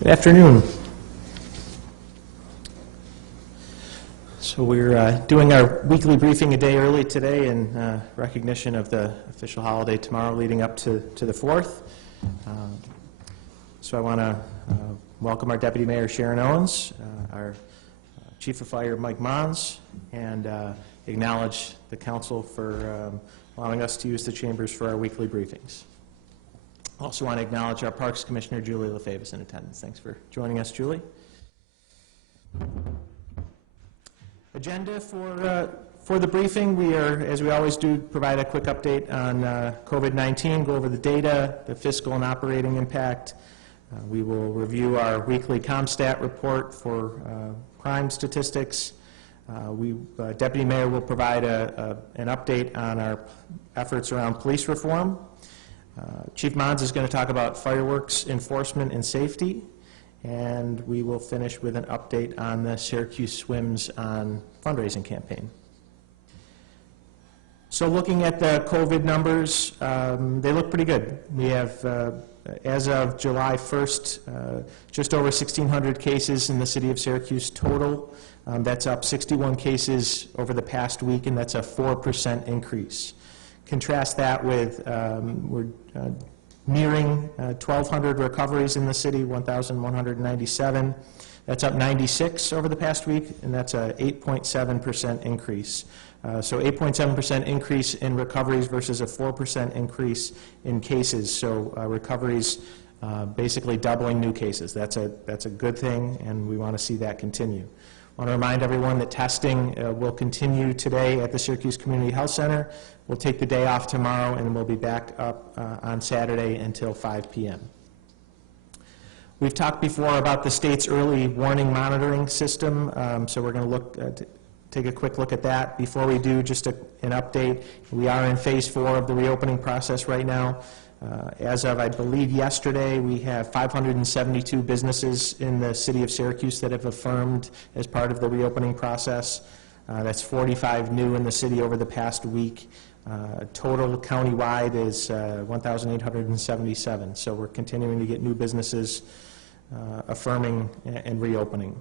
Good afternoon. So we're doing our weekly briefing a day early today in recognition of the official holiday tomorrow leading up to the 4th. So I want to welcome our Deputy Mayor Sharon Owens, our Chief of Fire Mike Mons, and acknowledge the Council for allowing us to use the chambers for our weekly briefings. Also want to acknowledge our Parks Commissioner, Julie LaFavis, in attendance. Thanks for joining us, Julie. Agenda for the briefing, we are, as we always do, provide a quick update on COVID-19, go over the data, the fiscal and operating impact. We will review our weekly COMPSTAT report for crime statistics. Deputy Mayor will provide an update on our efforts around police reform. Chief Mons is going to talk about fireworks enforcement and safety, and we will finish with an update on the Syracuse Swims on fundraising campaign. So looking at the COVID numbers, they look pretty good. We have, as of July 1st, just over 1,600 cases in the city of Syracuse total. That's up 61 cases over the past week, and that's a 4% increase. Contrast that with, we're nearing 1,200 recoveries in the city, 1,197. That's up 96 over the past week, and that's a 8.7% increase. So 8.7% increase in recoveries versus a 4% increase in cases. So recoveries basically doubling new cases. That's a good thing, and we want to see that continue. I want to remind everyone that testing will continue today at the Syracuse Community Health Center. We'll take the day off tomorrow, and we'll be back up on Saturday until 5 p.m. We've talked before about the state's early warning monitoring system, so we're going to take a quick look at that. Before we do, just an update. We are in phase 4 of the reopening process right now. As of, I believe, yesterday, we have 572 businesses in the city of Syracuse that have affirmed as part of the reopening process. That's 45 new in the city over the past week. Total countywide is 1,877. So we're continuing to get new businesses affirming and reopening.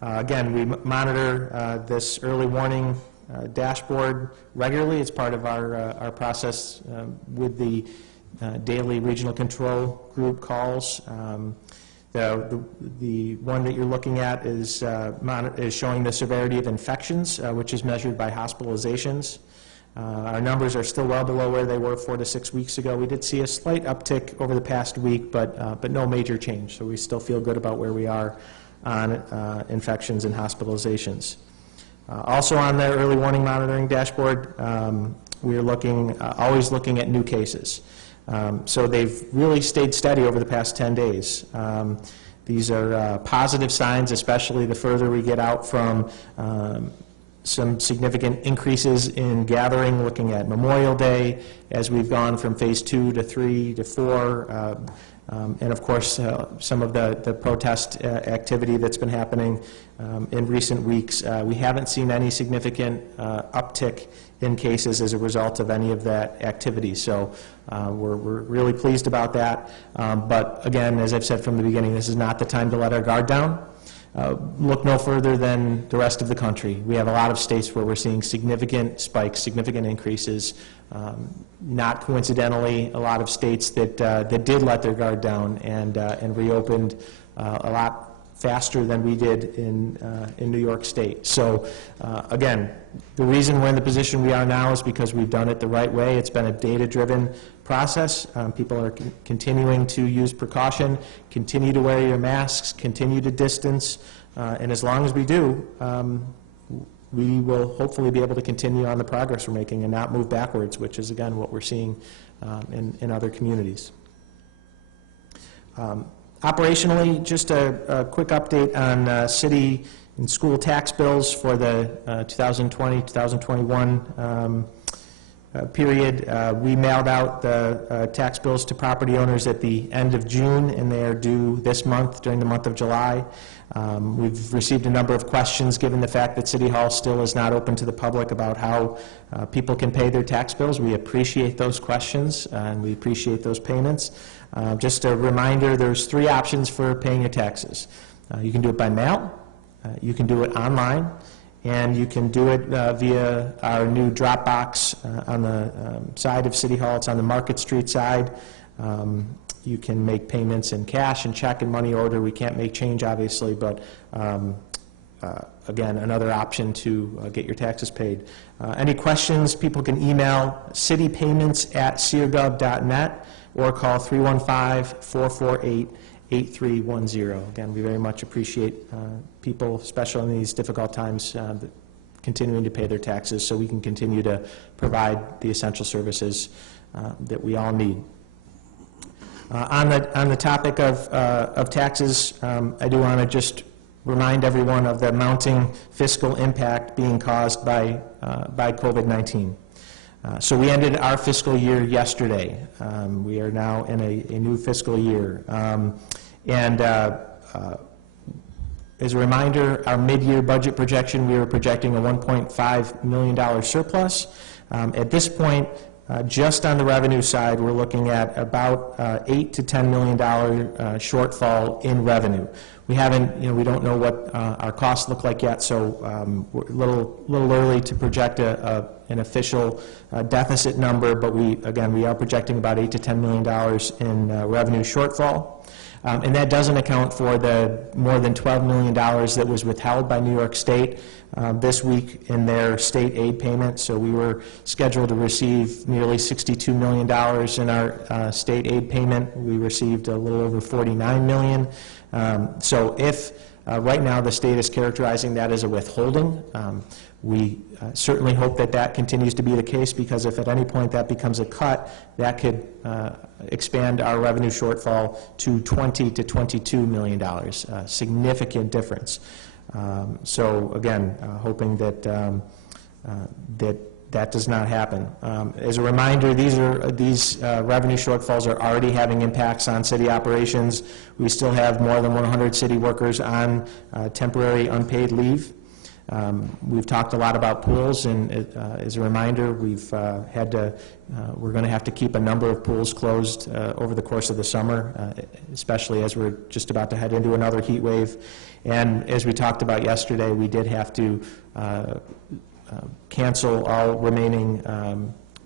Again, we monitor this early warning dashboard regularly. It's part of our process with the daily regional control group calls. The one that you're looking at is showing the severity of infections, which is measured by hospitalizations. Our numbers are still well below where they were 4 to 6 weeks ago. We did see a slight uptick over the past week, but no major change. So we still feel good about where we are on infections and hospitalizations. Also on the early warning monitoring dashboard, we are always looking at new cases. So they've really stayed steady over the past 10 days. These are positive signs, especially the further we get out from some significant increases in gathering, looking at Memorial Day, as we've gone from phase 2 to 3 to 4, and of course some of the protest activity that's been happening in recent weeks. We haven't seen any significant uptick in cases as a result of any of that activity. So we're really pleased about that. But again, as I've said from the beginning, this is not the time to let our guard down. Look no further than the rest of the country. We have a lot of states where we're seeing significant spikes, significant increases. Not coincidentally, a lot of states that did let their guard down and reopened a lot faster than we did in New York State. So again, the reason we're in the position we are now is because we've done it the right way. It's been a data-driven process. People are continuing to use precaution, continue to wear your masks, continue to distance, and as long as we do, we will hopefully be able to continue on the progress we're making and not move backwards, which is, again, what we're seeing in other communities. Operationally, just a quick update on city and school tax bills for the 2020-2021 period. We mailed out the tax bills to property owners at the end of June, and they are due this month, during the month of July. We've received a number of questions, given the fact that City Hall still is not open to the public, about how people can pay their tax bills. We appreciate those questions, and we appreciate those payments. Just a reminder, there's 3 options for paying your taxes. You can do it by mail, you can do it online, and you can do it via our new drop box on the side of City Hall. It's on the Market Street side. You can make payments in cash and check and money order. We can't make change, obviously, but again, another option to get your taxes paid. Any questions, people can email citypayments@seargov.net or call 315-448-8310. Again, we very much appreciate people, especially in these difficult times, continuing to pay their taxes so we can continue to provide the essential services that we all need. On the topic of taxes, I do want to just remind everyone of the mounting fiscal impact being caused by COVID-19. So we ended our fiscal year yesterday. We are now in a new fiscal year. As a reminder, our mid-year budget projection, we were projecting a $1.5 million surplus. At this point, just on the revenue side, we're looking at about $8 to $10 million shortfall in revenue. We haven't, we don't know what our costs look like yet, so we're a little early to project an official deficit number, but we are projecting about $8 to $10 million in revenue shortfall. And that doesn't account for the more than $12 million that was withheld by New York State this week in their state aid payment. So we were scheduled to receive nearly $62 million in our state aid payment. We received a little over $49 million. So if right now the state is characterizing that as a withholding, we certainly hope that that continues to be the case, because if at any point that becomes a cut, that could expand our revenue shortfall to $20 to $22 million, a significant difference. So again, hoping that that does not happen. As a reminder, these revenue shortfalls are already having impacts on city operations. We still have more than 100 city workers on temporary unpaid leave. We've talked a lot about pools, and as a reminder, we're going to have to keep a number of pools closed over the course of the summer, especially as we're just about to head into another heat wave. And as we talked about yesterday, we did have to cancel all remaining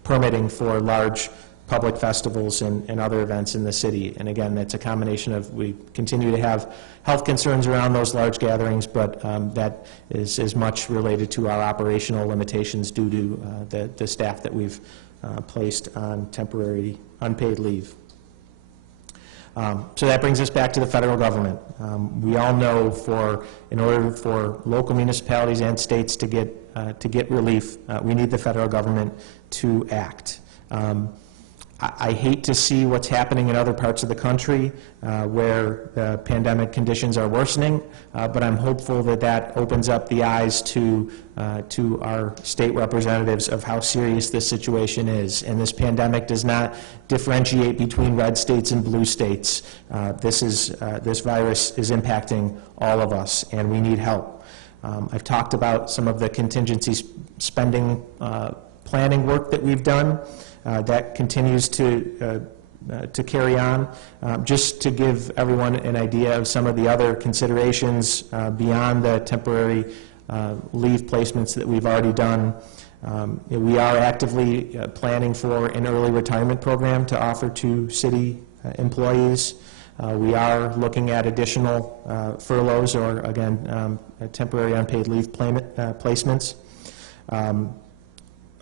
permitting for large public festivals and other events in the city. And again, that's a combination of, we continue to have health concerns around those large gatherings, but that is as much related to our operational limitations due to the staff that we've placed on temporary unpaid leave. So that brings us back to the federal government. We all know in order for local municipalities and states to get relief, we need the federal government to act. I hate to see what's happening in other parts of the country where the pandemic conditions are worsening, but I'm hopeful that that opens up the eyes to our state representatives of how serious this situation is. And this pandemic does not differentiate between red states and blue states. This virus is impacting all of us, and we need help. I've talked about some of the contingency spending planning work that we've done. That continues to carry on. Just to give everyone an idea of some of the other considerations beyond the temporary leave placements that we've already done, we are actively planning for an early retirement program to offer to city employees. We are looking at additional furloughs or, again, temporary unpaid leave placements.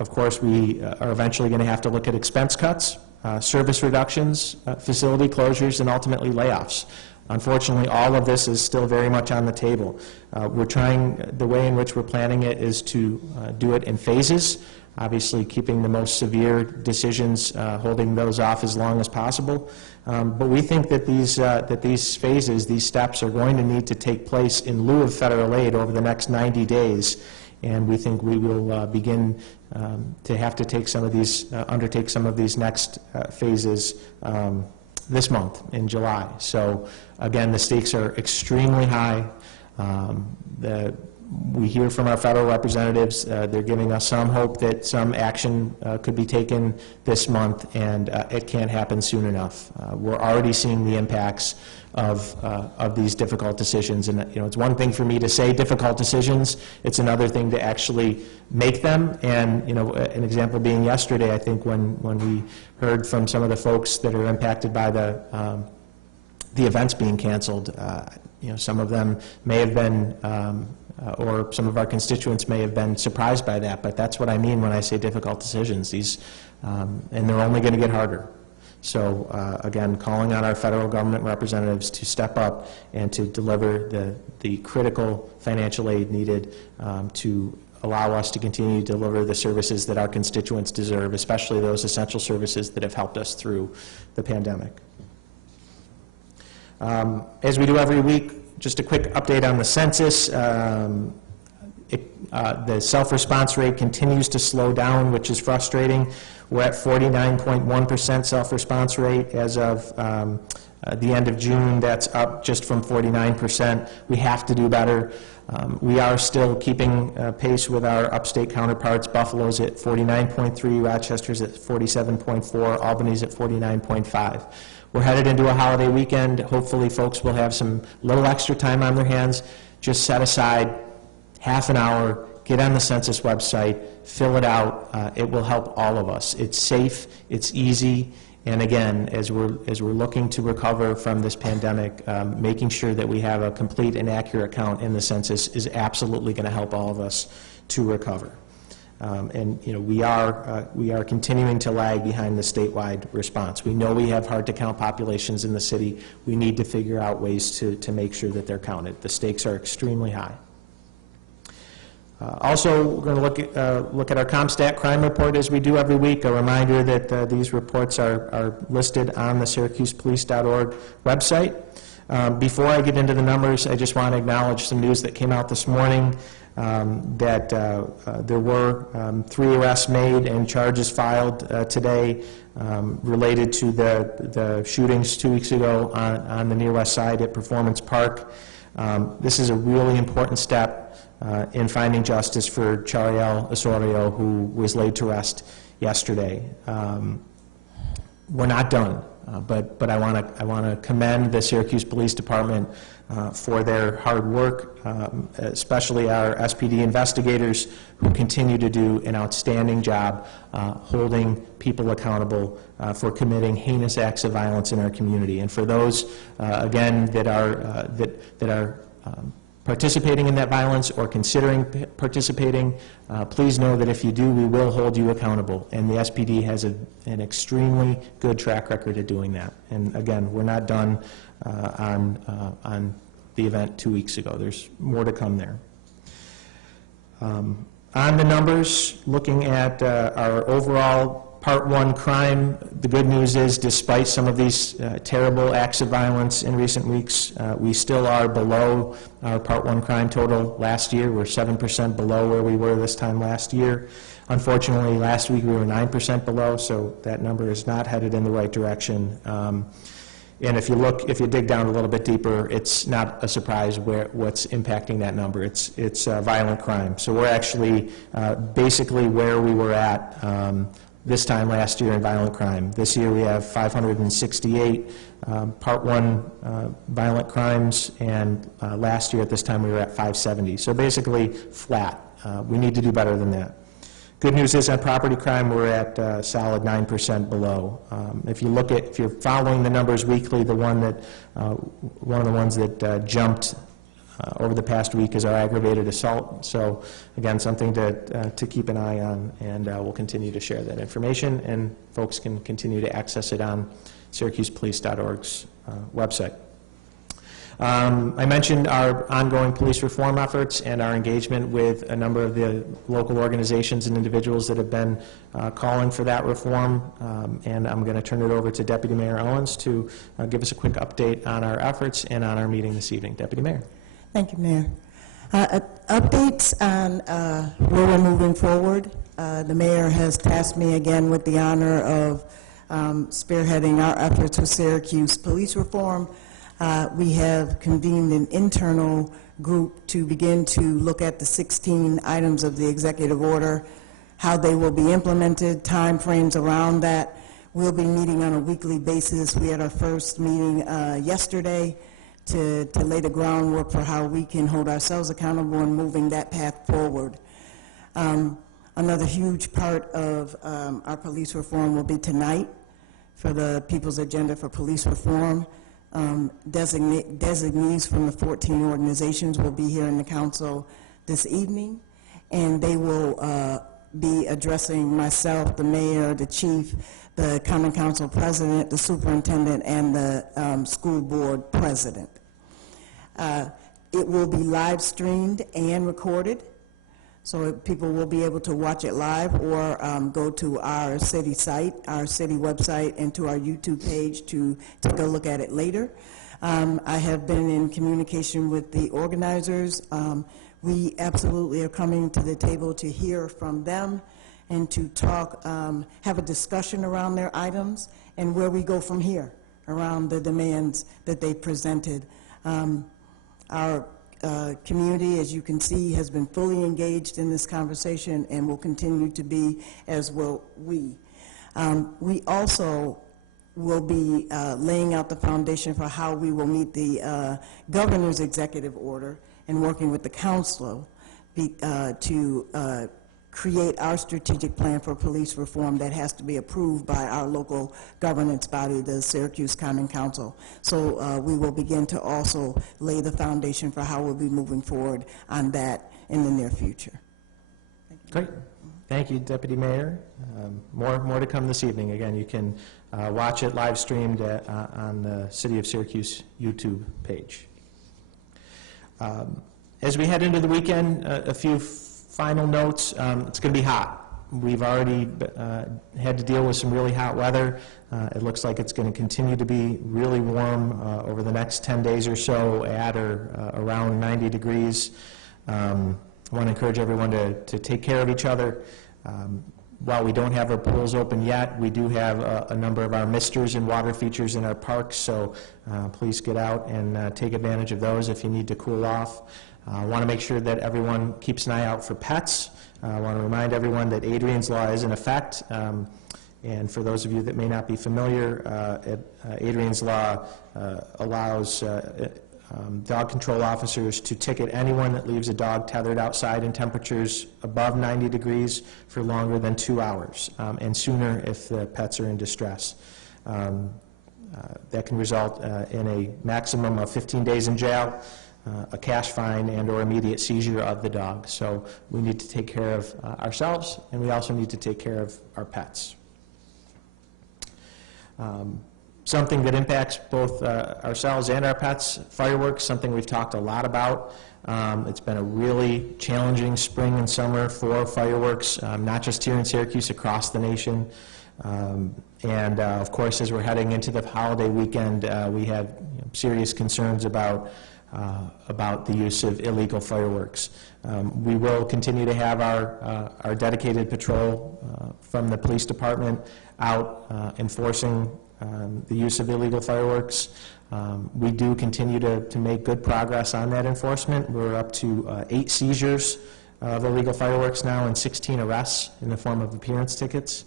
Of course, we are eventually going to have to look at expense cuts, service reductions, facility closures, and ultimately layoffs. Unfortunately, all of this is still very much on the table. We're trying, the way in which we're planning it is to do it in phases, obviously keeping the most severe decisions, holding those off as long as possible. But we think that these phases, these steps, are going to need to take place in lieu of federal aid over the next 90 days and we think we will begin to have to take some of these, undertake some of these next phases this month in July. So again, the stakes are extremely high. We hear from our federal representatives, they're giving us some hope that some action could be taken this month, and it can't happen soon enough. We're already seeing the impacts of these difficult decisions, and it's one thing for me to say difficult decisions, it's another thing to actually make them. And an example being yesterday, I think when we heard from some of the folks that are impacted by the events being canceled, some of them may have been or some of our constituents may have been surprised by that, but that's what I mean when I say difficult decisions. These, and they're only going to get harder. So again, calling on our federal government representatives to step up and to deliver the critical financial aid needed to allow us to continue to deliver the services that our constituents deserve, especially those essential services that have helped us through the pandemic. As we do every week, just a quick update on the census. The self-response rate continues to slow down, which is frustrating. We're at 49.1% self-response rate as of the end of June. That's up just from 49%. We have to do better. We are still keeping pace with our upstate counterparts. Buffalo's at 49.3, Rochester's at 47.4, Albany's at 49.5. We're headed into a holiday weekend. Hopefully folks will have some little extra time on their hands. Just set aside half an hour, get on the Census website, fill it out. It will help all of us. It's safe, it's easy, and again, as we're looking to recover from this pandemic, making sure that we have a complete and accurate count in the census is absolutely going to help all of us to recover. And we are continuing to lag behind the statewide response. We know we have hard-to-count populations in the city. We need to figure out ways to make sure that they're counted. The stakes are extremely high. Also, we're going to look at our COMPSTAT crime report as we do every week. A reminder that these reports are listed on the SyracusePolice.org website. Before I get into the numbers, I just want to acknowledge some news that came out this morning. That there were 3 arrests made and charges filed today related to the shootings 2 weeks ago on the near west side at Performance Park. This is a really important step in finding justice for Chariel Osorio, who was laid to rest yesterday. We're not done, but I want to commend the Syracuse Police Department for their hard work, especially our SPD investigators who continue to do an outstanding job holding people accountable for committing heinous acts of violence in our community. And for those, again, that are participating in that violence or considering participating, please know that if you do, we will hold you accountable. And the SPD has an extremely good track record of doing that. And again, we're not done on the event 2 weeks ago. There's more to come there. On the numbers, looking at our overall Part 1 crime, the good news is despite some of these terrible acts of violence in recent weeks, we still are below our Part 1 crime total last year. We're 7% below where we were this time last year. Unfortunately, last week we were 9% below, so that number is not headed in the right direction. And if you dig down a little bit deeper, it's not a surprise what's impacting that number. It's violent crime. So we're actually basically where we were at this time last year in violent crime. This year we have 568 Part 1 violent crimes, and last year at this time we were at 570. So basically flat. We need to do better than that. Good news is on property crime we're at a solid 9% below. If you're following the numbers weekly, one of the ones that jumped over the past week is our aggravated assault. So again, something to keep an eye on, and we'll continue to share that information, and folks can continue to access it on SyracusePolice.org's website. I mentioned our ongoing police reform efforts and our engagement with a number of the local organizations and individuals that have been calling for that reform, and I'm going to turn it over to Deputy Mayor Owens to give us a quick update on our efforts and on our meeting this evening. Deputy Mayor. Thank you, Mayor. Updates on where we're moving forward. The mayor has tasked me again with the honor of spearheading our efforts with Syracuse police reform. We have convened an internal group to begin to look at the 16 items of the executive order, how they will be implemented, time frames around that. We'll be meeting on a weekly basis. We had our first meeting yesterday to lay the groundwork for how we can hold ourselves accountable in moving that path forward. Another huge part of our police reform will be tonight for the People's Agenda for Police Reform. Designees from the 14 organizations will be here in the council this evening, and they will be addressing myself, the mayor, the chief, the common council president, the superintendent, and the school board president. It will be live streamed and recorded, so people will be able to watch it live or go to our city site, our city website, and to our YouTube page to take a look at it later. I have been in communication with the organizers. We absolutely are coming to the table to hear from them and to talk, have a discussion around their items and where we go from here around the demands that they presented. Our community, as you can see, has been fully engaged in this conversation and will continue to be, as will we. We also will be laying out the foundation for how we will meet the governor's executive order and working with the council to create our strategic plan for police reform that has to be approved by our local governance body, the Syracuse Common Council. So we will begin to also lay the foundation for how we'll be moving forward on that in the near future. Great. Thank you, Deputy Mayor. More to come this evening. Again, you can watch it live streamed on the City of Syracuse YouTube page. As we head into the weekend, a few final notes. It's going to be hot. We've already had to deal with some really hot weather. It looks like it's going to continue to be really warm over the next 10 days or so, at or around 90 degrees. I want to encourage everyone to take care of each other. While we don't have our pools open yet, we do have a number of our misters and water features in our parks, so please get out and take advantage of those if you need to cool off. I want to make sure that everyone keeps an eye out for pets. I want to remind everyone that Adrian's Law is in effect, and for those of you that may not be familiar, Adrian's Law allows dog control officers to ticket anyone that leaves a dog tethered outside in temperatures above 90 degrees for longer than 2 hours, and sooner if the pets are in distress. That can result in a maximum of 15 days in jail, a cash fine, and or immediate seizure of the dog. So we need to take care of ourselves, and we also need to take care of our pets. Something that impacts both ourselves and our pets, fireworks, something we've talked a lot about. It's been a really challenging spring and summer for fireworks, not just here in Syracuse, across the nation. Of course, as we're heading into the holiday weekend, we have serious concerns about the use of illegal fireworks. We will continue to have our dedicated patrol from the police department out enforcing the use of illegal fireworks. We do continue to make good progress on that enforcement. We're up to 8 seizures of illegal fireworks now and 16 arrests in the form of appearance tickets.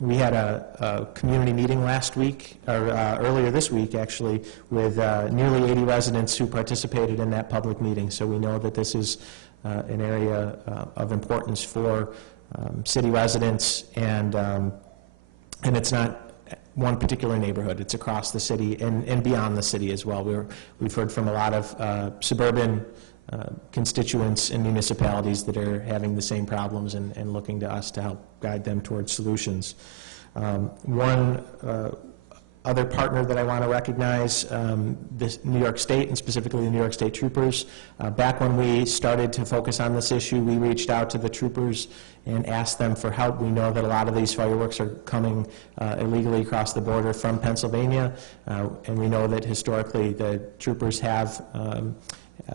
We had a community meeting last week, or earlier this week actually, with nearly 80 residents who participated in that public meeting. So we know that this is an area of importance for city residents, and it's not one particular neighborhood. It's across the city and beyond the city as well. We've heard from a lot of suburban constituents and municipalities that are having the same problems and looking to us to help guide them towards solutions. One other partner that I want to recognize, this New York State, and specifically the New York State Troopers. Back when we started to focus on this issue, we reached out to the troopers and asked them for help. We know that a lot of these fireworks are coming illegally across the border from Pennsylvania, and we know that historically the troopers have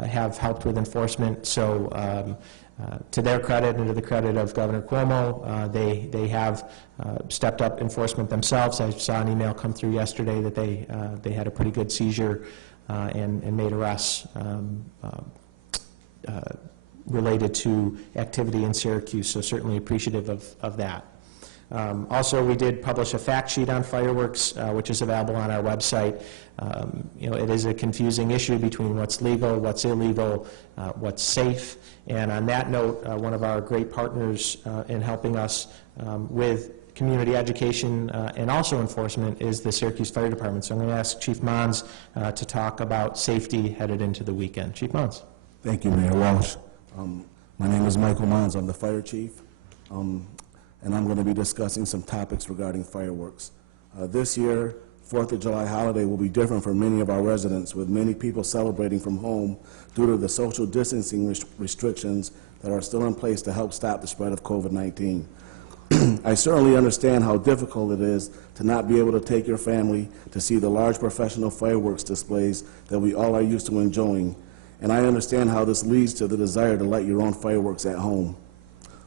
have helped with enforcement. So to their credit and to the credit of Governor Cuomo, they have stepped up enforcement themselves. I saw an email come through yesterday that they had a pretty good seizure and made arrests related to activity in Syracuse, so certainly appreciative of that. Also, we did publish a fact sheet on fireworks, which is available on our website. It is a confusing issue between what's legal, what's illegal, what's safe. And on that note, one of our great partners in helping us with community education and also enforcement is the Syracuse Fire Department. So I'm going to ask Chief Mons to talk about safety headed into the weekend. Chief Mons. Thank you, Mayor Walsh. My name is Michael Mons. I'm the fire chief. And I'm going to be discussing some topics regarding fireworks. This year, 4th of July holiday will be different for many of our residents, with many people celebrating from home due to the social distancing restrictions that are still in place to help stop the spread of COVID-19. I certainly understand how difficult it is to not be able to take your family to see the large professional fireworks displays that we all are used to enjoying, and I understand how this leads to the desire to light your own fireworks at home.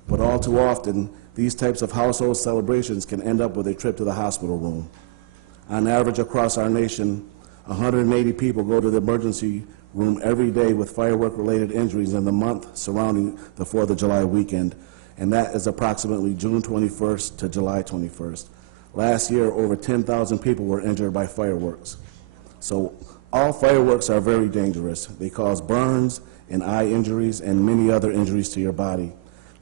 But all too often, these types of household celebrations can end up with a trip to the hospital room. On average across our nation, 180 people go to the emergency room every day with firework-related injuries in the month surrounding the 4th of July weekend, and that is approximately June 21st to July 21st. Last year, over 10,000 people were injured by fireworks. So all fireworks are very dangerous. They cause burns and eye injuries and many other injuries to your body.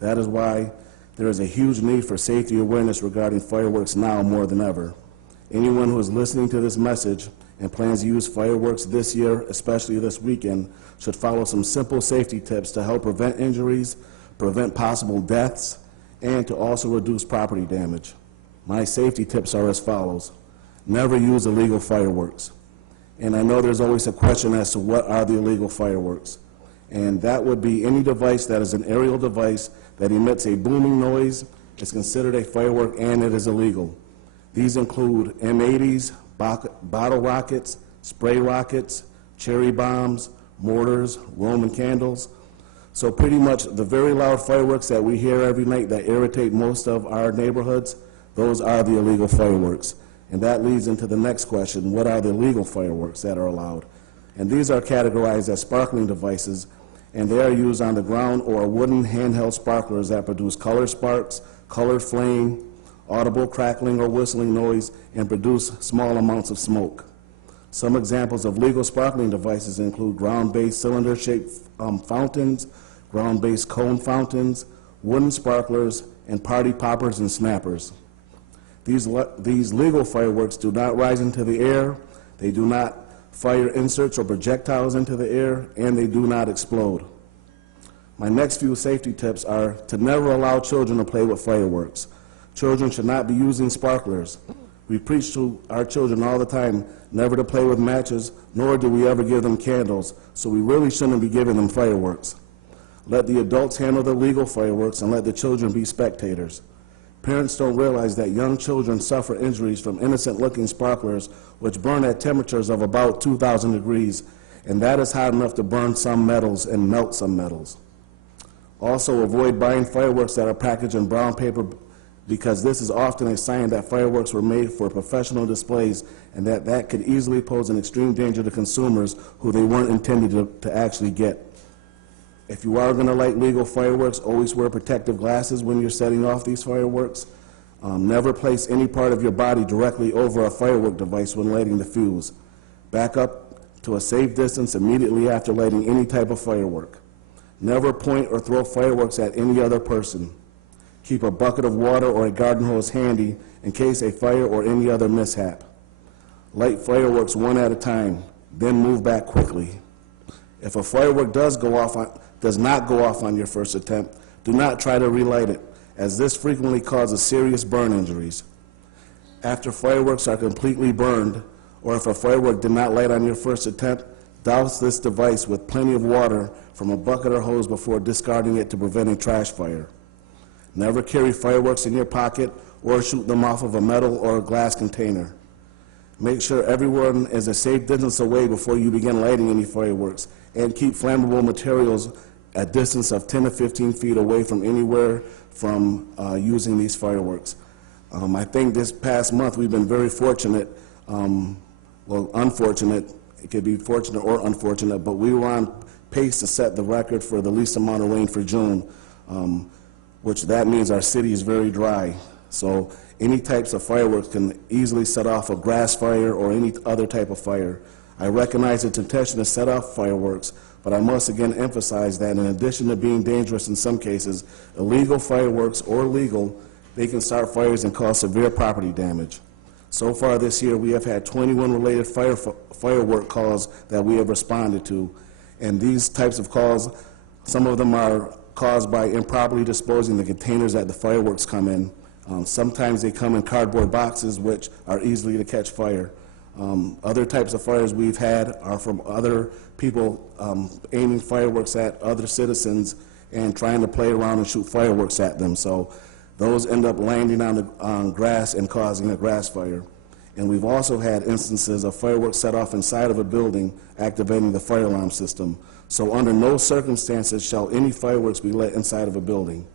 That is why there is a huge need for safety awareness regarding fireworks now more than ever. Anyone who is listening to this message and plans to use fireworks this year, especially this weekend, should follow some simple safety tips to help prevent injuries, prevent possible deaths, and to also reduce property damage. My safety tips are as follows. Never use illegal fireworks. And I know there's always a question as to what are the illegal fireworks. And that would be any device that is an aerial device that emits a booming noise is considered a firework and it is illegal. These include M80s, bottle rockets, spray rockets, cherry bombs, mortars, Roman candles. So pretty much the very loud fireworks that we hear every night that irritate most of our neighborhoods, those are the illegal fireworks. And that leads into the next question, what are the legal fireworks that are allowed? And these are categorized as sparkling devices, and they are used on the ground or wooden handheld sparklers that produce color sparks, colored flame, audible crackling or whistling noise, and produce small amounts of smoke. Some examples of legal sparkling devices include ground-based cylinder-shaped fountains, ground-based cone fountains, wooden sparklers, and party poppers and snappers. These legal fireworks do not rise into the air, they do not fire inserts or projectiles into the air, and they do not explode. My next few safety tips are to never allow children to play with fireworks. Children should not be using sparklers. We preach to our children all the time never to play with matches, nor do we ever give them candles, so we really shouldn't be giving them fireworks. Let the adults handle the legal fireworks and let the children be spectators. Parents don't realize that young children suffer injuries from innocent-looking sparklers which burn at temperatures of about 2,000 degrees, and that is hot enough to burn some metals and melt some metals. Also, avoid buying fireworks that are packaged in brown paper because this is often a sign that fireworks were made for professional displays and that could easily pose an extreme danger to consumers who they weren't intended to actually get. If you are going to light legal fireworks, always wear protective glasses when you're setting off these fireworks. Never place any part of your body directly over a firework device when lighting the fuse. Back up to a safe distance immediately after lighting any type of firework. Never point or throw fireworks at any other person. Keep a bucket of water or a garden hose handy in case a fire or any other mishap. Light fireworks one at a time, then move back quickly. If a firework does not go off on your first attempt, do not try to relight it, as this frequently causes serious burn injuries. After fireworks are completely burned, or if a firework did not light on your first attempt, douse this device with plenty of water from a bucket or hose before discarding it to prevent a trash fire. Never carry fireworks in your pocket or shoot them off of a metal or a glass container. Make sure everyone is a safe distance away before you begin lighting any fireworks, and keep flammable materials a distance of 10 to 15 feet away from anywhere from using these fireworks. I think this past month we've been very fortunate, well, unfortunate, it could be fortunate or unfortunate, but we were on pace to set the record for the least amount of rain for June, which that means our city is very dry. So any types of fireworks can easily set off a grass fire or any other type of fire. I recognize the temptation to set off fireworks, but I must again emphasize that in addition to being dangerous in some cases, illegal fireworks or legal, they can start fires and cause severe property damage. So far this year, we have had 21 related firework calls that we have responded to, and these types of calls, some of them are caused by improperly disposing the containers that the fireworks come in. Sometimes they come in cardboard boxes, which are easily to catch fire. Other types of fires we've had are from other people aiming fireworks at other citizens and trying to play around and shoot fireworks at them. So those end up landing on grass and causing a grass fire. And we've also had instances of fireworks set off inside of a building, activating the fire alarm system. So under no circumstances shall any fireworks be lit inside of a building.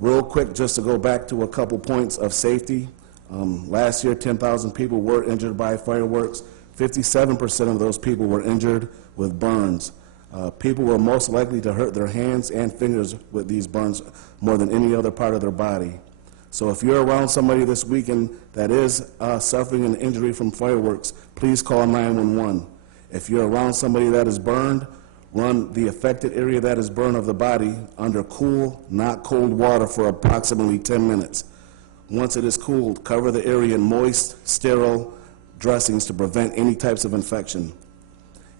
Real quick, just to go back to a couple points of safety. Last year, 10,000 people were injured by fireworks. 57% of those people were injured with burns. People were most likely to hurt their hands and fingers with these burns more than any other part of their body. So if you're around somebody this weekend that is suffering an injury from fireworks, please call 911. If you're around somebody that is burned, run the affected area that is burned of the body under cool, not cold water for approximately 10 minutes. Once it is cooled, cover the area in moist, sterile dressings to prevent any types of infection.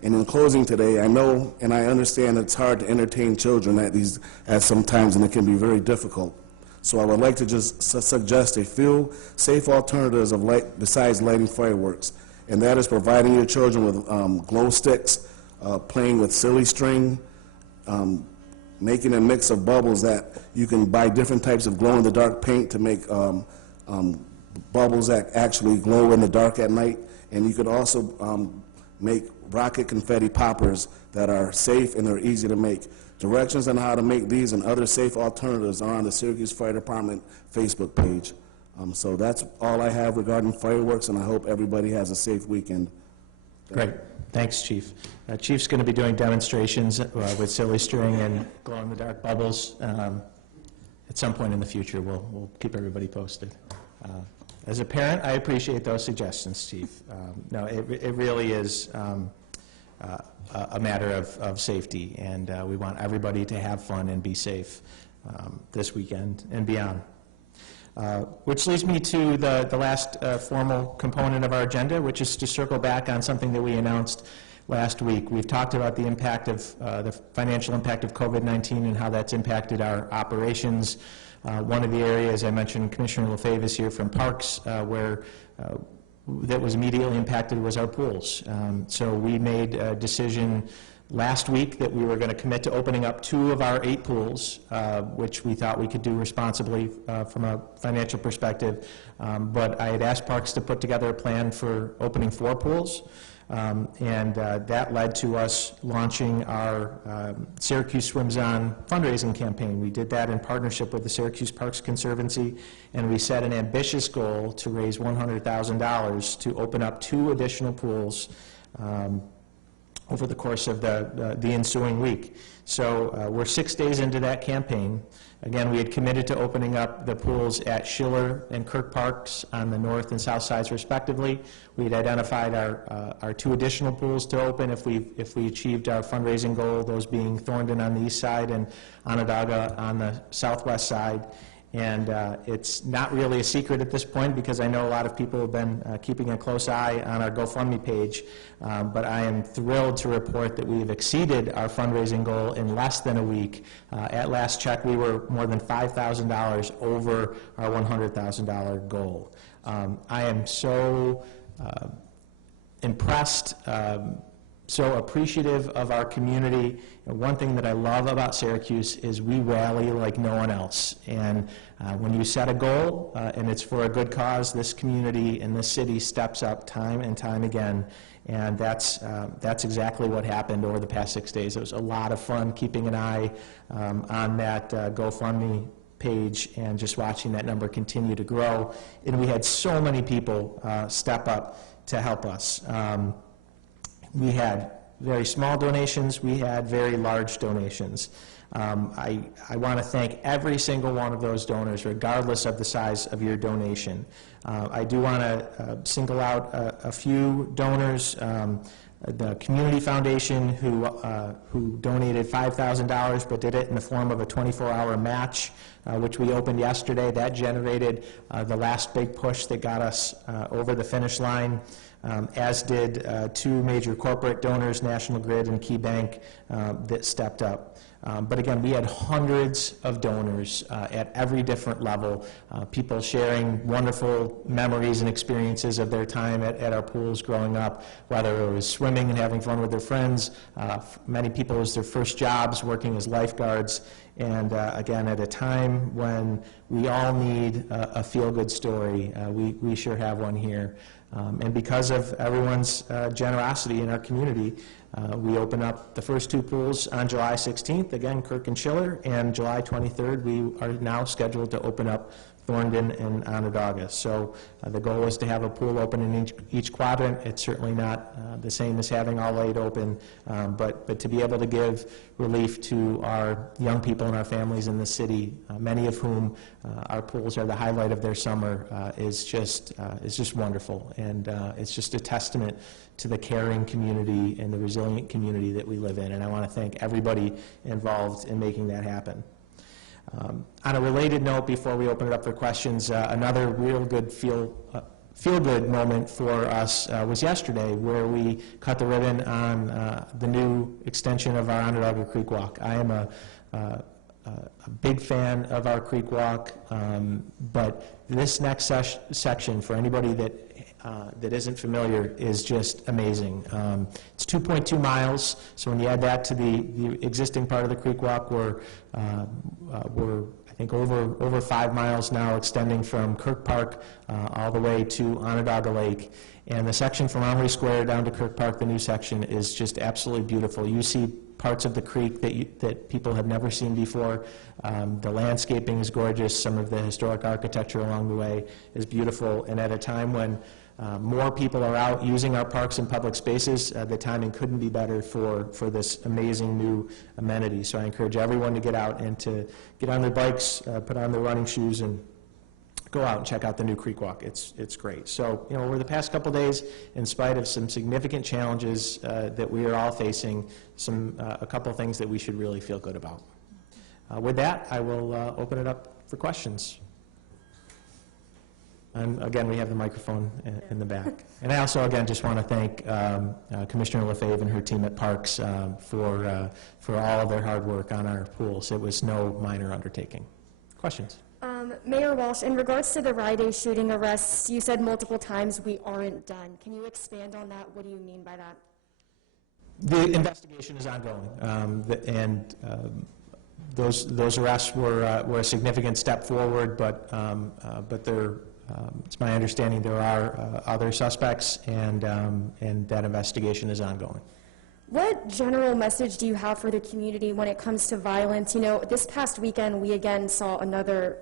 And in closing today, I know and I understand it's hard to entertain children at some times, and it can be very difficult. So I would like to just suggest a few safe alternatives of besides lighting fireworks, and that is providing your children with glow sticks, playing with silly string, making a mix of bubbles that you can buy different types of glow-in-the-dark paint to make bubbles that actually glow in the dark at night. And you could also make rocket confetti poppers that are safe and they're easy to make. Directions on how to make these and other safe alternatives are on the Syracuse Fire Department Facebook page. So that's all I have regarding fireworks, and I hope everybody has a safe weekend. Great. Thanks, Chief. Chief's going to be doing demonstrations with silly string and glow-in-the-dark bubbles at some point in the future. We'll keep everybody posted. As a parent, I appreciate those suggestions, Chief. No, it really is a matter of safety, and we want everybody to have fun and be safe this weekend and beyond. Which leads me to the last formal component of our agenda, which is to circle back on something that we announced last week. We've talked about the impact of the financial impact of COVID-19 and how that's impacted our operations. One of the areas I mentioned, Commissioner LaFave is here from Parks, where that was immediately impacted was our pools. So we made a decision last week that we were going to commit to opening up 2 of our 8 pools, which we thought we could do responsibly from a financial perspective. But I had asked Parks to put together a plan for opening 4 pools. And that led to us launching our Syracuse Swims On fundraising campaign. We did that in partnership with the Syracuse Parks Conservancy, and we set an ambitious goal to raise $100,000 to open up 2 additional pools over the course of the ensuing week. So we're 6 days into that campaign. Again, we had committed to opening up the pools at Schiller and Kirk Parks on the north and south sides respectively. We had identified our 2 additional pools to open if we achieved our fundraising goal, those being Thorndon on the east side and Onondaga on the southwest side. And it's not really a secret at this point because I know a lot of people have been keeping a close eye on our GoFundMe page, but I am thrilled to report that we have exceeded our fundraising goal in less than a week. At last check, we were more than $5,000 over our $100,000 goal. I am so impressed, so appreciative of our community. And one thing that I love about Syracuse is we rally like no one else. And when you set a goal and it's for a good cause, this community and this city steps up time and time again. And that's exactly what happened over the past 6 days. It was a lot of fun keeping an eye on that GoFundMe page and just watching that number continue to grow. And we had so many people step up to help us. We had very small donations, we had very large donations. I want to thank every single one of those donors, regardless of the size of your donation. I do want to single out a few donors. The Community Foundation, who donated $5,000 but did it in the form of a 24-hour match, which we opened yesterday. That generated the last big push that got us over the finish line, as did two major corporate donors, National Grid and Key Bank, that stepped up. But again, we had hundreds of donors at every different level, people sharing wonderful memories and experiences of their time at our pools growing up, whether it was swimming and having fun with their friends. Many people, it was their first jobs working as lifeguards. And again, at a time when we all need a feel-good story, we sure have one here. And because of everyone's generosity in our community, we open up the first two pools on July 16th, again, Kirk and Schiller, and July 23rd, we are now scheduled to open up Thorndon and Onondaga. So the goal is to have a pool open in each quadrant. It's certainly not the same as having all 8 open, but to be able to give relief to our young people and our families in the city, many of whom our pools are the highlight of their summer, is just wonderful. And it's just a testament to the caring community and the resilient community that we live in. And I want to thank everybody involved in making that happen. On a related note, before we open it up for questions, another real good feel-good moment for us was yesterday, where we cut the ribbon on the new extension of our Onondaga Creek Walk. I am a big fan of our creek walk, but this next section, for anybody that isn't familiar, is just amazing. It's 2.2 miles, so when you add that to the existing part of the creek walk, we're I think over 5 miles now, extending from Kirk Park all the way to Onondaga Lake. And the section from Armory Square down to Kirk Park, the new section, is just absolutely beautiful. You see parts of the creek that people have never seen before. The landscaping is gorgeous. Some of the historic architecture along the way is beautiful. And at a time when more people are out using our parks and public spaces, the timing couldn't be better for this amazing new amenity. So I encourage everyone to get out and to get on their bikes, put on their running shoes, and go out and check out the new creek walk. It's great. So, over the past couple days, in spite of some significant challenges that we are all facing, a couple things that we should really feel good about. With that, I will open it up for questions. And again, we have the microphone in the back. And I also, again, just want to thank Commissioner Lefebvre and her team at Parks for all of their hard work on our pools. It was no minor undertaking. Questions? Mayor Walsh, in regards to the Rite Aid shooting arrests, you said multiple times we aren't done. Can you expand on that? What do you mean by that? The investigation is ongoing, and those arrests were a significant step forward, but it's my understanding there are other suspects, and that investigation is ongoing. What general message do you have for the community when it comes to violence? This past weekend, we again saw another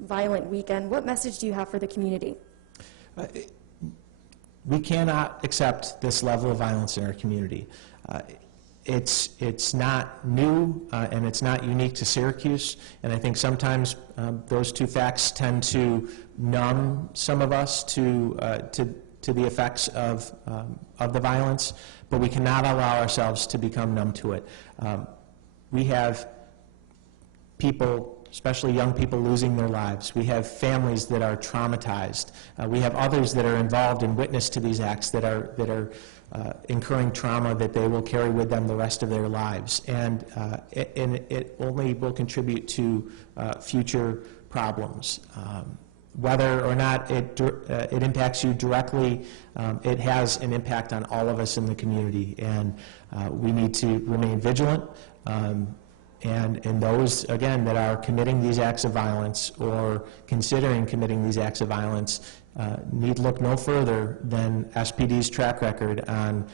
violent weekend. What message do you have for the community? We cannot accept this level of violence in our community. It's not new, and it's not unique to Syracuse, and I think sometimes those two facts tend to numb some of us to the effects of the violence, but we cannot allow ourselves to become numb to it. We have people, especially young people, losing their lives. We have families that are traumatized. We have others that are involved and witness to these acts that are incurring trauma that they will carry with them the rest of their lives. And it only will contribute to future problems. whether or not it impacts you directly, it has an impact on all of us in the community, and we need to remain vigilant. And those, again, that are committing these acts of violence or considering committing these acts of violence need look no further than SPD's track record on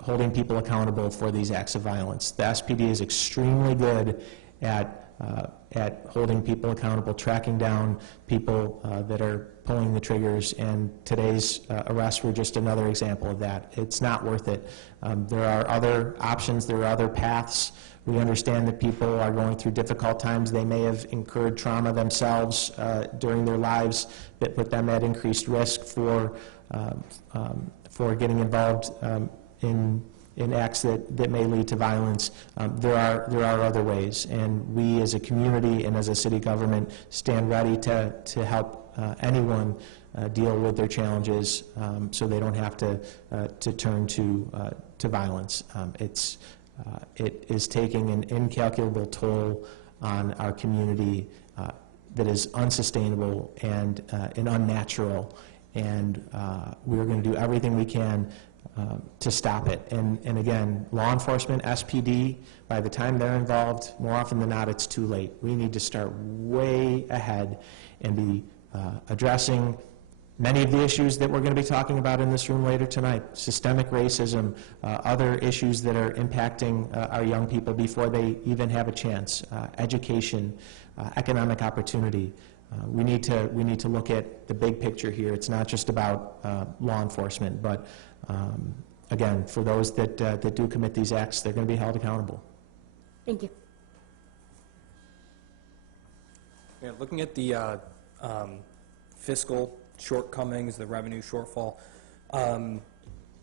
holding people accountable for these acts of violence. The SPD is extremely good at holding people accountable, tracking down people that are pulling the triggers, and today's arrests were just another example of that. It's not worth it. There are other options, there are other paths. We understand that people are going through difficult times. They may have incurred trauma themselves during their lives that put them at increased risk for getting involved in acts that may lead to violence. There are other ways, and we as a community and as a city government stand ready to help anyone deal with their challenges so they don't have to turn to violence. It is taking an incalculable toll on our community that is unsustainable and unnatural, and we're going to do everything we can to stop it. And again, law enforcement, SPD, by the time they're involved, more often than not, it's too late. We need to start way ahead and be addressing many of the issues that we're going to be talking about in this room later tonight: systemic racism, other issues that are impacting our young people before they even have a chance, education, economic opportunity. We need to look at the big picture here. It's not just about law enforcement, but again, for those that do commit these acts, they're going to be held accountable. Thank you. Yeah, looking at the fiscal shortcomings, the revenue shortfall,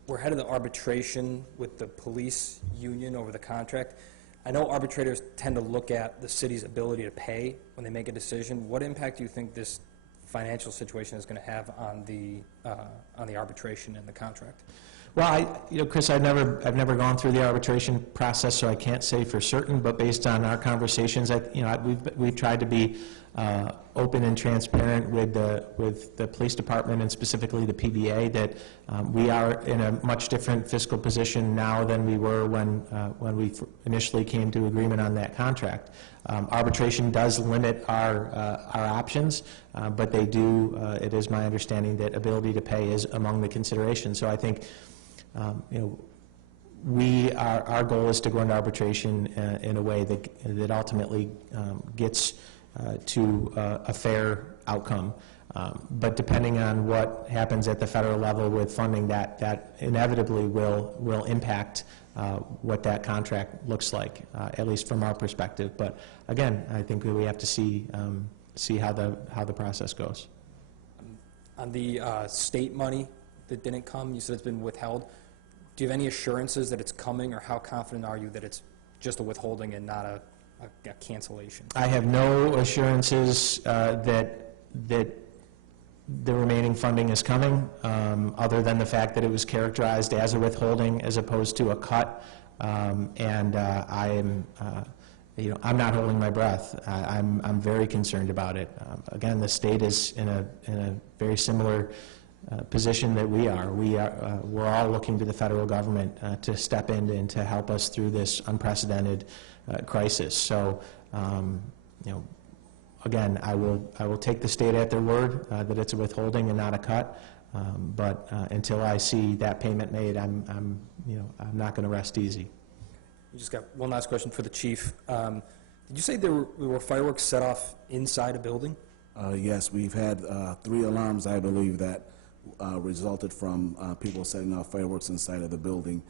we're headed to arbitration with the police union over the contract. I know arbitrators tend to look at the city's ability to pay when they make a decision. What impact do you think this financial situation is going to have on the arbitration and the contract? Well, Chris, I've never gone through the arbitration process, so I can't say for certain. But based on our conversations, we've tried to be open and transparent with the police department and specifically the PBA that we are in a much different fiscal position now than we were when we initially came to agreement on that contract. Arbitration does limit our options, but they do. It is my understanding that ability to pay is among the considerations. So I think. Our goal is to go into arbitration in a way that ultimately gets to a fair outcome. But depending on what happens at the federal level with funding, that inevitably will impact what that contract looks like, at least from our perspective. But again, I think we have to see how the process goes. On the state money that didn't come, you said it's been withheld. Do you have any assurances that it's coming, or how confident are you that it's just a withholding and not a cancellation? I have no assurances that the remaining funding is coming, other than the fact that it was characterized as a withholding as opposed to a cut. And I'm not holding my breath. I'm very concerned about it. Again, the state is in a very similar position that we are. We're all looking to the federal government to step in and to help us through this unprecedented crisis. So, again, I will take the state at their word that it's a withholding and not a cut. But until I see that payment made, I'm not going to rest easy. We just got one last question for the chief. Did you say there were fireworks set off inside a building? Yes, we've had 3 alarms, I believe, that resulted from people setting off fireworks inside of the building.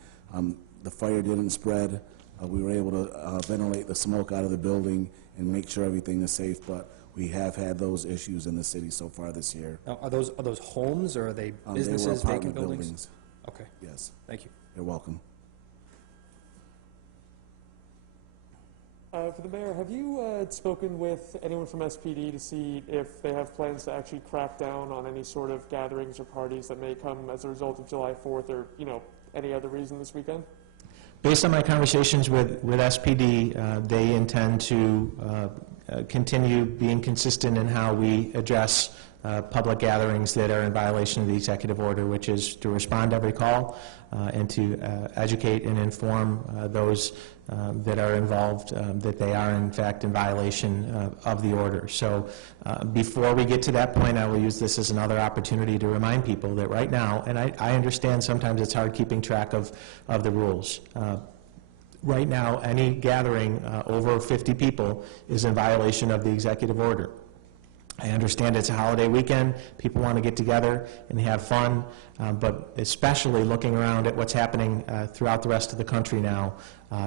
The fire didn't spread. We were able to ventilate the smoke out of the building and make sure everything is safe, but we have had those issues in the city so far this year. Now, are those homes, or are they businesses, they were vacant buildings? buildings. Okay. Yes. Thank you. You're welcome. For the mayor, have you spoken with anyone from SPD to see if they have plans to actually crack down on any sort of gatherings or parties that may come as a result of July 4th or, any other reason this weekend? Based on my conversations with SPD, they intend to continue being consistent in how we address public gatherings that are in violation of the executive order, which is to respond to every call and to educate and inform those that are involved that they are in fact in violation of the order. So before we get to that point, I will use this as another opportunity to remind people that right now, and I understand sometimes it's hard keeping track of the rules. Right now, any gathering over 50 people is in violation of the executive order. I understand it's a holiday weekend, people want to get together and have fun, but especially looking around at what's happening throughout the rest of the country now,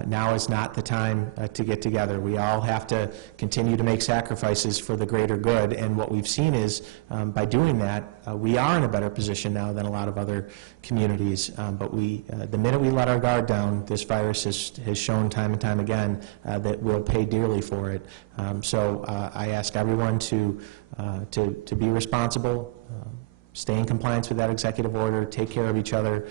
now is not the time to get together. We all have to continue to make sacrifices for the greater good, and what we've seen is by doing that, we are in a better position now than a lot of other communities, but the minute we let our guard down, this virus has shown time and time again that we'll pay dearly for it. So I ask everyone to be responsible, stay in compliance with that executive order, take care of each other,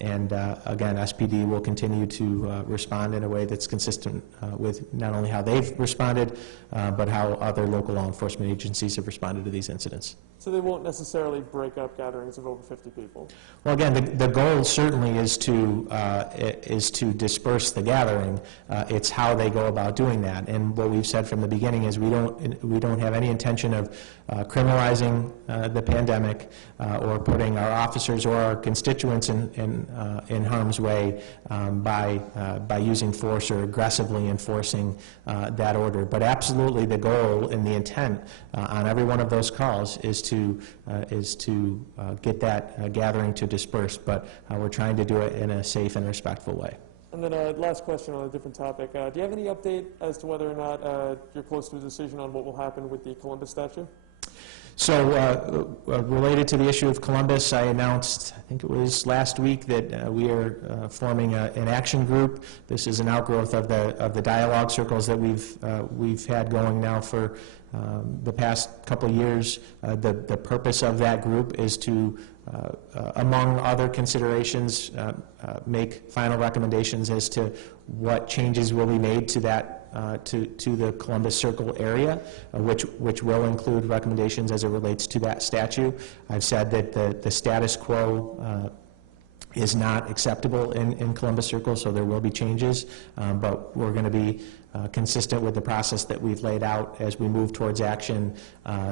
and again, SPD will continue to respond in a way that's consistent with not only how they've responded, but how other local law enforcement agencies have responded to these incidents. So they won't necessarily break up gatherings of over 50 people? Well, again, the goal certainly is to disperse the gathering. It's how they go about doing that. And what we've said from the beginning is we don't have any intention of criminalizing the pandemic or putting our officers or our constituents in harm's way by using force or aggressively enforcing that order. But absolutely, the goal and the intent on every one of those calls is to get that gathering to disperse, but we're trying to do it in a safe and respectful way. And then last question on a different topic. Do you have any update as to whether or not you're close to a decision on what will happen with the Columbus statue? So related to the issue of Columbus, I announced, I think it was last week, that we are forming an action group. This is an outgrowth of the dialogue circles that we've had going now for the past couple years. The purpose of that group is to, among other considerations, make final recommendations as to what changes will be made to that to the Columbus Circle area, which will include recommendations as it relates to that statue. I've said that the status quo is not acceptable in Columbus Circle, so there will be changes, but we're going to be consistent with the process that we've laid out as we move towards action.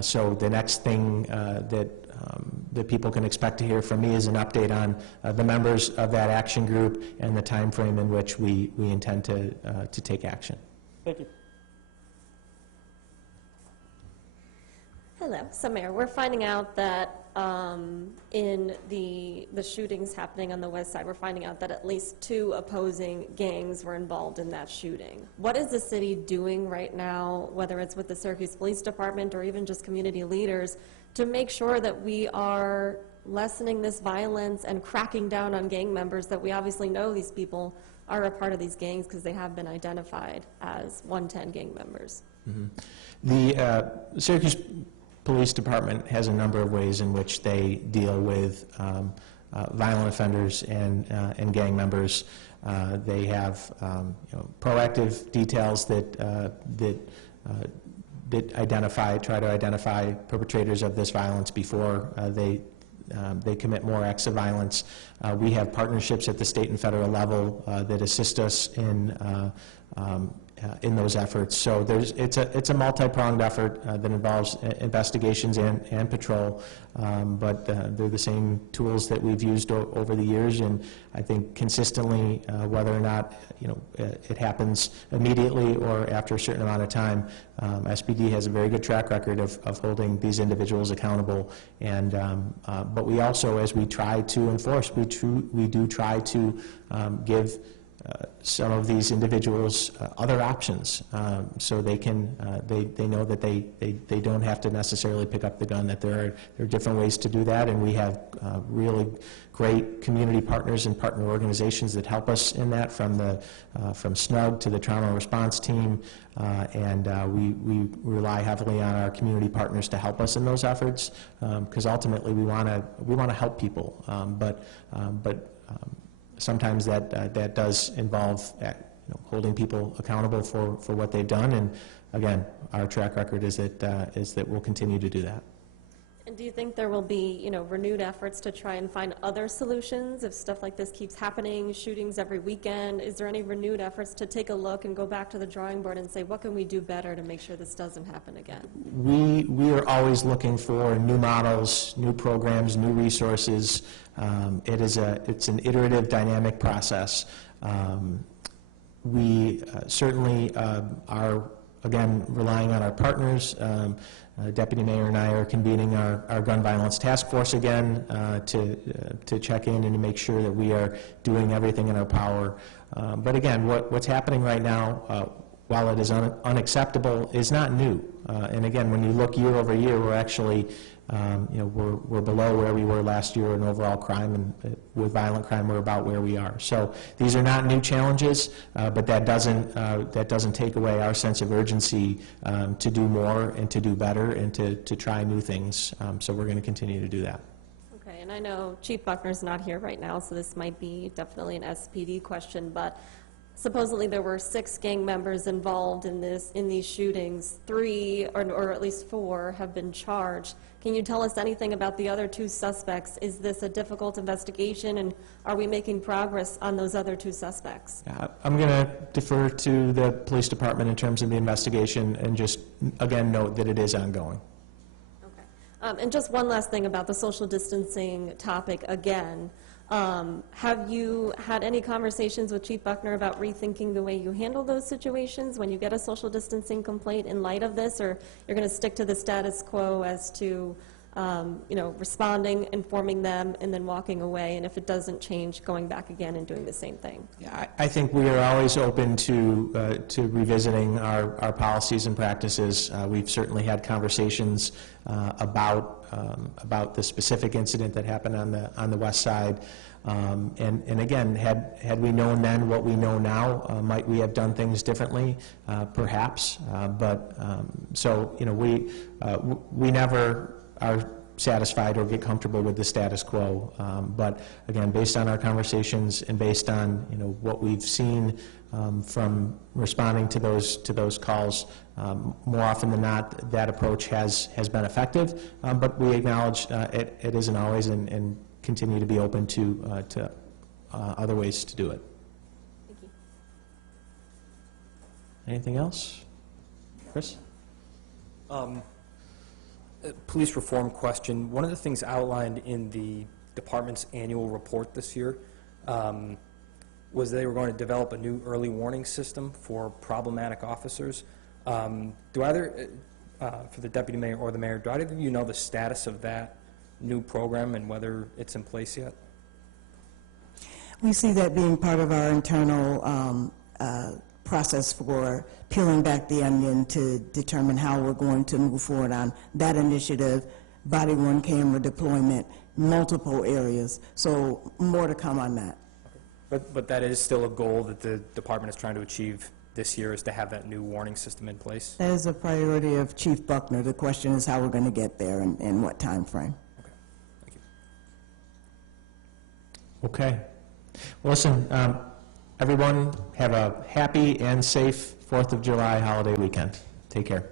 So the next thing that people can expect to hear from me is an update on the members of that action group and the time frame in which we intend to take action. Thank you. Hello. So, Mayor, we're finding out that in the shootings happening on the west side, we're finding out that at least 2 opposing gangs were involved in that shooting. What is the city doing right now, whether it's with the Syracuse Police Department or even just community leaders, to make sure that we are lessening this violence and cracking down on gang members, that we obviously know these people are a part of these gangs because they have been identified as 110 gang members? Mm-hmm. The Syracuse Police Department has a number of ways in which they deal with violent offenders and gang members. They have proactive details that try to identify perpetrators of this violence before they commit more acts of violence. We have partnerships at the state and federal level that assist us in those efforts. So it's a multi-pronged effort that involves investigations and patrol, but they're the same tools that we've used over the years, and I think consistently, whether or not it happens immediately or after a certain amount of time, SPD has a very good track record of holding these individuals accountable, and but we also, as we try to enforce, we do try to give some of these individuals other options, so they can they know that they don't have to necessarily pick up the gun, that there are different ways to do that, and we have really great community partners and partner organizations that help us in that, from SNUG to the Trauma Response Team, and we rely heavily on our community partners to help us in those efforts, because ultimately we want to help people, but sometimes that does involve holding people accountable for what they've done, and again, our track record is that we'll continue to do that. And do you think there will be, renewed efforts to try and find other solutions if stuff like this keeps happening, shootings every weekend? Is there any renewed efforts to take a look and go back to the drawing board and say, what can we do better to make sure this doesn't happen again? We are always looking for new models, new programs, new resources. It's an iterative, dynamic process. We certainly are, again, relying on our partners. Deputy Mayor and I are convening our gun violence task force again to check in and to make sure that we are doing everything in our power. But again, what's happening right now, while it is unacceptable, is not new. And again, when you look year over year, we're actually, we're below where we were last year in overall crime, and with violent crime, we're about where we are. So these are not new challenges, but that doesn't take away our sense of urgency to do more and to do better and to try new things. So we're going to continue to do that. Okay, and I know Chief Buckner's not here right now, so this might be definitely an SPD question, but supposedly there were 6 gang members involved in these shootings. 3, or at least 4, have been charged. Can you tell us anything about the other 2 suspects? Is this a difficult investigation, and are we making progress on those other 2 suspects? I'm going to defer to the police department in terms of the investigation, and just again note that it is ongoing. Okay. And just one last thing about the social distancing topic again. Have you had any conversations with Chief Buckner about rethinking the way you handle those situations when you get a social distancing complaint in light of this, or you're going to stick to the status quo as to, responding, informing them, and then walking away, and if it doesn't change, going back again and doing the same thing? Yeah, I think we are always open to revisiting our policies and practices. We've certainly had conversations about the specific incident that happened on the west side. And again, had we known then what we know now, might we have done things differently? Perhaps. We never are satisfied or get comfortable with the status quo. But again, based on our conversations and based on what we've seen from responding to those calls, more often than not, that approach has been effective. But we acknowledge it isn't always, and continue to be open to other ways to do it. Thank you. Anything else? Chris? Police reform question. One of the things outlined in the department's annual report this year was they were going to develop a new early warning system for problematic officers. Do either, for the deputy mayor or the mayor, do either of you know the status of that new program and whether it's in place yet? We see that being part of our internal process for peeling back the onion to determine how we're going to move forward on that initiative, body-worn camera deployment, multiple areas. So more to come on that. But that is still a goal that the department is trying to achieve this year, is to have that new warning system in place? That is a priority of Chief Buckner. The question is how we're going to get there and in what time frame. Okay, thank you. Okay. Well, listen, everyone have a happy and safe 4th of July holiday weekend. Take care.